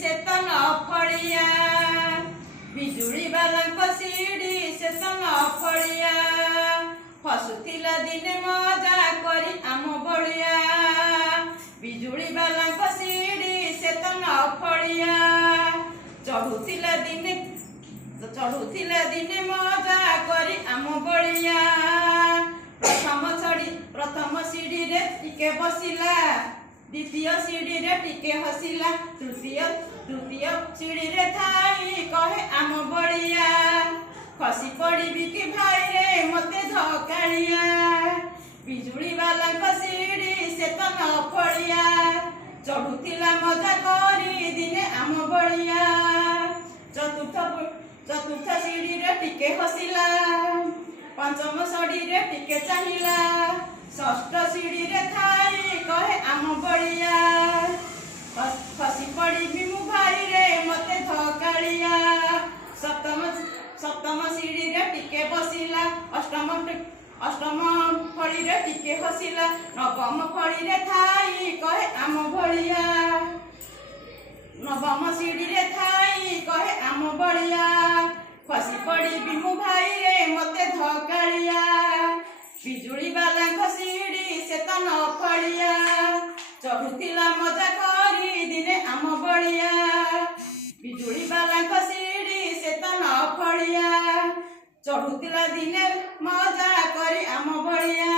से तो न फड़िया बिजुड़ी वाला सीढ़ी से तो न फड़िया हसुथिला दिने मजा करी आम बड़िया बिजुड़ी वाला सीढ़ी से तो न फड़िया चढ़ुथिला दिने मजा करी आम बड़िया प्रथम सीढ़ी रे टिके बसिला द्वितीय सीढ़ी रे टिके हसिला तृतीय सीढ़ी रे थाई कहे आम बड़िया खसी पड़ी कि भाई रे मते धकालिया बिजुड़ी वाला सीढ़ी से तो न फड़िया चढ़ुथिला मजा करी दिने आम बड़िया चतुर्थ सीढ़ी रे टिके हसिला पंचम सीढ़ी रे टिके चाहिला षष्ठ सीढ़ी रे थाई कहे आम बड़िया खसी पड़ी बिमु भाई रे मते धकालिया सप्तम सीढ़ी रे टिके बसिला अष्टम फड़ी रे टिके हसिला नवम फड़ी रे थाई कहे आम बड़िया नवम सीढ़ी रे थाई कहे आम बड़िया खसी पड़ी बिमु भाई रे मते धकालिया बिजुड़ी वाला सीढ़ी से तो न फड़िया चढ़ुथिला मजा करी दिने आम बड़िया बिजुड़ी वाला सीढ़ी से तो न फड़िया चढ़ुथिला दिने मजा करी आम बड़िया।